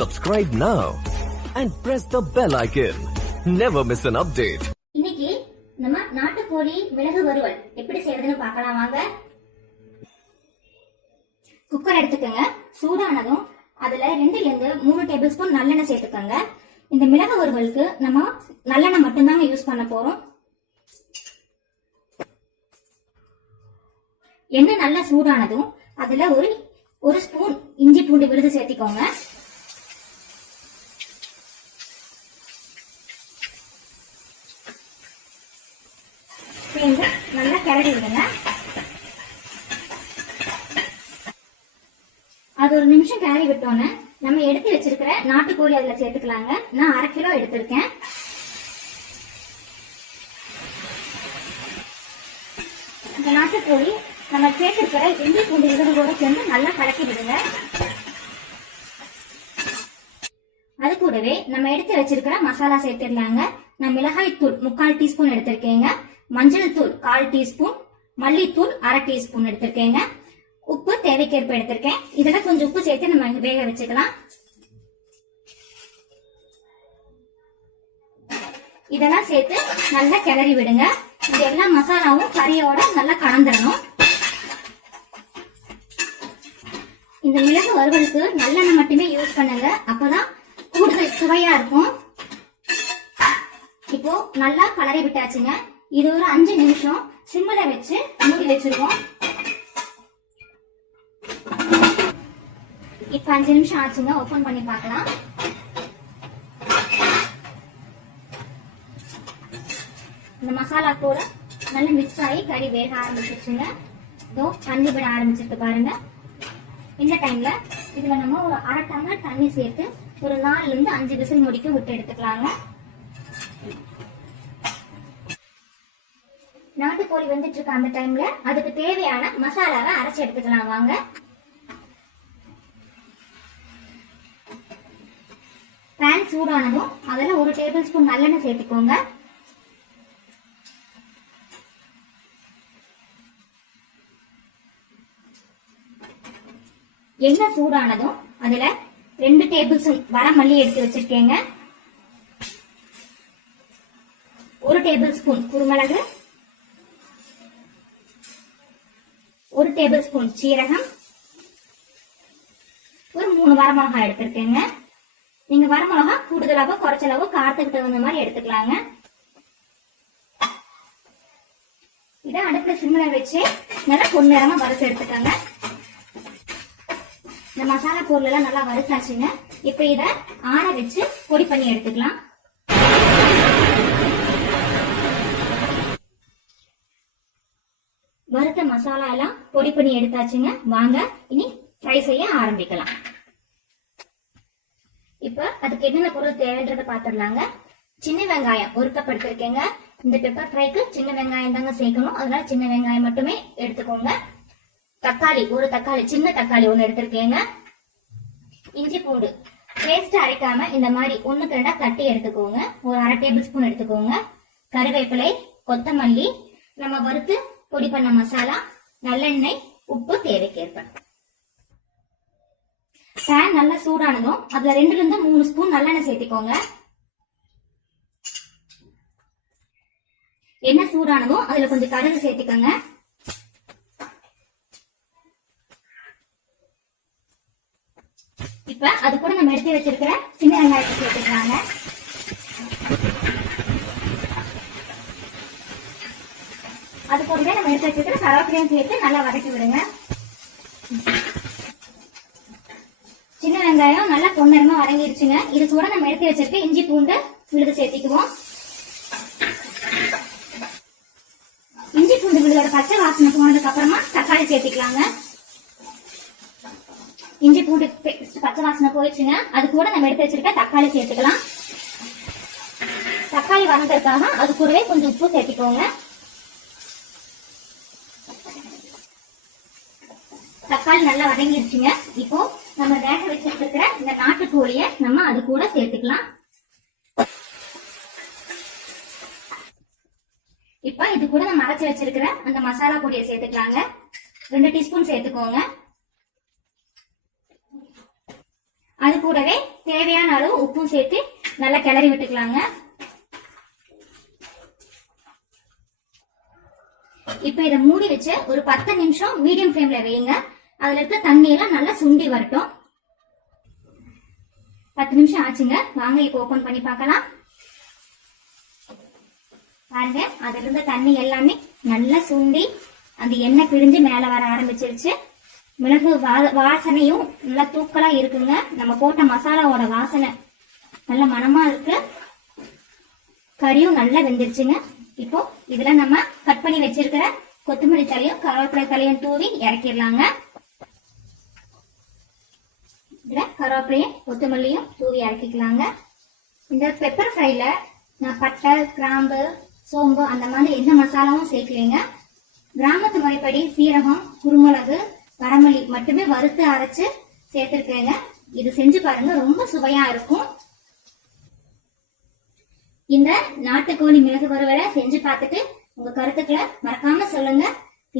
Subscribe now and press the bell icon. Never miss an update. இன்னைக்கு நம்ம நாட்டுக்கோழி மிளகு வறுவல் எப்படி செய்யறதுன்னு பார்க்கலாம் வாங்க. குக்கர் எடுத்துக்கோங்க. சூடானதும் அதுல ரெண்டுல இருந்து மூணு டேபிள் ஸ்பூன் நல்லெண்ணெய் சேர்த்துக்கோங்க. இந்த மிளகு வறுவலுக்கு நம்ம நல்லெண்ணெய் மட்டும்தாங்க யூஸ் பண்ண போறோம். எண்ணெய் நல்லா சூடானதும் அதுல ஒரு ஒரு ஸ்பூன் இஞ்சி பூண்டு விழுது சேர்த்திக்கோங்க. மீண்டும் நல்லா கிளறி விடுங்க அது ஒரு நிமிஷம் கிளறி விட்டோன்னே நம்ம எடுத்து வச்சிருக்கிற நாட்டுக்கோழி அதுல சேர்த்துக்கலாங்க. நான் அரை கிலோ எடுத்திருக்கேன். இந்த நாட்டுக்கோழி நம்ம சேர்த்திருக்கிற இஞ்சி பூண்டு கூட சேர்ந்து நல்லா கலக்கி விடுங்க. அது கூடவே நம்ம எடுத்து வச்சிருக்கிற மசாலா சேர்த்துடலாங்க. நான் மிளகாய் தூள் முக்கால் டீஸ்பூன் எடுத்திருக்கேங்க. மஞ்சள் தூள் கால் டீஸ்பூன் மல்லித்தூள் அரை டீஸ்பூன் எடுத்திருக்கேங்க. உப்பு தேவைக்கேற்ப எடுத்திருக்கேன். இதெல்லாம் கொஞ்சம் உப்பு சேர்த்து நம்ம வேக வச்சுக்கலாம். இதெல்லாம் சேர்த்து நல்லா கிளறி விடுங்க. இது எல்லா மசாலாவும் கறியோட நல்லா கலந்துடணும் இந்த மிளகு வறுவலுக்கு நல்லெண்ணெய் மட்டுமே யூஸ் பண்ணுங்க. அப்பதான் கூடுதல் சுவையா இருக்கும். இப்போ நல்லா கலரி விட்டாச்சுங்க. இது ஒரு அஞ்சு நிமிஷம் சிம்மில் வச்சு மூடி வச்சிருக்கோம். இப்ப அஞ்சு நிமிஷம் ஆச்சுங்க ஓபன் பண்ணி பார்க்கலாம். இந்த மசாலா கூட நல்லா மிக்ஸ் ஆகி கறி வேக ஆரம்பிச்சிருச்சுங்க. இதோ தண்ணி விட ஆரம்பிச்சிருக்கு பாருங்க. இந்த டைம்ல இதுல நம்ம ஒரு அரை டம்ளர் தண்ணி சேர்த்து ஒரு நாலுல இருந்து அஞ்சு விசில் முடிக்க விட்டு எடுத்துக்கலாங்க. நாட்டுக்கோழி வந்துட்டு இருக்க அந்த டைம்ல அதுக்கு தேவையான மசாலாவை அரைச்சு எடுத்துக்கலாம். வாங்க. பேன் சூடானதும் அதில் ஒரு டேபிள் ஸ்பூன் நல்லெண்ணெய் சேர்த்துக்கோங்க. எண்ணெய் சூடானதும் அதுல ரெண்டு டேபிள் ஸ்பூன் வரமல்லி எடுத்து வச்சிருக்கேங்க. ஒரு டேபிள் ஸ்பூன் குருமிளகு ஒரு டேபிள் ஸ்பூன் சீரகம். ஒரு மூணு வரமிளகாய் எடுத்திருக்கேங்க. நீங்க வரமிளகா கூடுதலாவோ குறைச்சலாவோ காரத்துக்கு தகுந்த மாதிரி எடுத்துக்கலாங்க. இதை அடுப்புல சிம்மில வச்சு நல்லா பொன்னிறமா வறுத்து எடுத்துக்கோங்க. இந்த மசாலா பொருள் எல்லாம் நல்லா வறுத்தாச்சுங்க. இப்ப இத ஆற வச்சு பொடி பண்ணி எடுத்துக்கலாம். வறுத்த மசாலா எல்லாம் பொடி பண்ணி எடுத்தாச்சுங்க. வாங்க இனி ஃப்ரை செய்ய ஆரம்பிக்கலாம். இப்ப அதுக்கு என்னென்ன பொருள் தேவைன்றத பாத்துடலாங்க. சின்ன வெங்காயம் ஒரு கப் எடுத்திருக்கேங்க. இந்த பெப்பர் ஃப்ரைக்கு சின்ன வெங்காயம் தாங்க சேர்க்கணும். அதனால சின்ன வெங்காயம் மட்டுமே எடுத்துக்கோங்க. தக்காளி ஒரு தக்காளி சின்ன தக்காளி ஒண்ணு எடுத்திருக்கேங்க. இஞ்சி பூண்டு. பேஸ்ட் அரைக்காம இந்த மாதிரி ஒண்ணுக்கு ரெண்டா தட்டி எடுத்துக்கோங்க. ஒரு அரை டேபிள் ஸ்பூன் எடுத்துக்கோங்க. கருவேப்பிலை கொத்தமல்லி நம்ம வறுத்து பொடி பண்ண மசாலா நல்லெண்ணெய் உப்பு தேவைக்கேற்ப. பேன் நல்லா சூடானதும் அதுல ரெண்டுல இருந்து மூணு ஸ்பூன் நல்லெண்ணெய் சேர்த்துக்கோங்க. எண்ணெய் சூடானதும் அதுல கொஞ்சம் கடுகு சேர்த்துக்கோங்க. இப்ப அது கூட நம்ம எடுத்து வச்சிருக்கிற சின்ன வெங்காயத்தை சேர்த்துக்கிறாங்க அது கூடவே நம்ம எடுத்து வச்சிருக்கிற கருவேப்பிலையும் சேர்த்து நல்லா வதக்கி விடுங்க. சின்ன வெங்காயம் நல்லா பொன்னரமா வதங்கிருச்சுங்க. இது கூட நம்ம எடுத்து வச்சிருக்க இஞ்சி பூண்டு விழுது சேர்த்திக்குவோம். இஞ்சி பூண்டு விழுதோட பச்சை வாசனை போனதுக்கு அப்புறமா தக்காளி சேர்த்திக்கலாங்க. இஞ்சி பூண்டு பச்சை வாசனை போயிடுச்சுங்க. அது கூட நம்ம எடுத்து வச்சிருக்க தக்காளி சேர்த்துக்கலாம். தக்காளி வதங்கிறதுக்காக அது கூடவே கொஞ்சம் உப்பு சேர்த்திக்கோங்க. தக்காளி நல்லா வதங்கிருச்சுங்க. இப்போ நம்ம வேக வச்சுட்டு இருக்கிற இந்த நாட்டுக்கோழிய நம்ம அது கூட சேர்த்துக்கலாம். இப்ப இது கூட நம்ம அரைச்சு வச்சிருக்கிற அந்த மசாலா பொடியை சேர்த்துக்கலாங்க. ரெண்டு டீஸ்பூன் சேர்த்துக்கோங்க. அது கூடவே தேவையான அளவு உப்பும் சேர்த்து நல்லா கிளறி விட்டுக்கலாங்க. இப்ப இதை மூடி வச்சு ஒரு பத்து நிமிஷம் மீடியம் ஃப்ளேம்ல வையுங்க. அதுல இருக்க தண்ணியெல்லாம் நல்லா சுண்டி வரட்டும். பத்து நிமிஷம் ஆச்சுங்க. வாங்க இப்ப ஓபன் பண்ணி பார்க்கலாம். பாருங்க அதுல இருந்த தண்ணி எல்லாமே நல்லா சுண்டி அந்த எண்ணெய் பிழிஞ்சு மேல வர ஆரம்பிச்சிருச்சு. மிளகு வா- வாசனையும் நல்லா தூக்கலா இருக்குங்க. நம்ம போட்ட மசாலாவோட வாசனை நல்ல மனமா இருக்கு. கறியும் நல்லா வெந்துருச்சுங்க. இப்போ இதுல நம்ம கட் பண்ணி வச்சிருக்கிற கொத்தமல்லி தலையும் கருவேப்பிலை தலையும் தூவி இறக்கிடலாங்க. இதில் கருவேப்பிலையும் கொத்தமல்லியும் தூவி இறக்கிக்கலாங்க இந்த பெப்பர் ஃப்ரைல நான் பட்டை கிராம்பு சோம்பு அந்த மாதிரி எந்த மசாலாவும் சேர்க்கலைங்க. கிராமத்து முறைப்படி சீரகம் குருமிளகு வரமல்லி மட்டுமே வறுத்து அரைச்சு சேர்த்துருக்கேங்க. இது செஞ்சு பாருங்க ரொம்ப சுவையா இருக்கும். இந்த நாட்டுக்கோழி மிளகு வறுவலை செஞ்சு பார்த்துட்டு உங்க கருத்துக்களை மறக்காம சொல்லுங்க.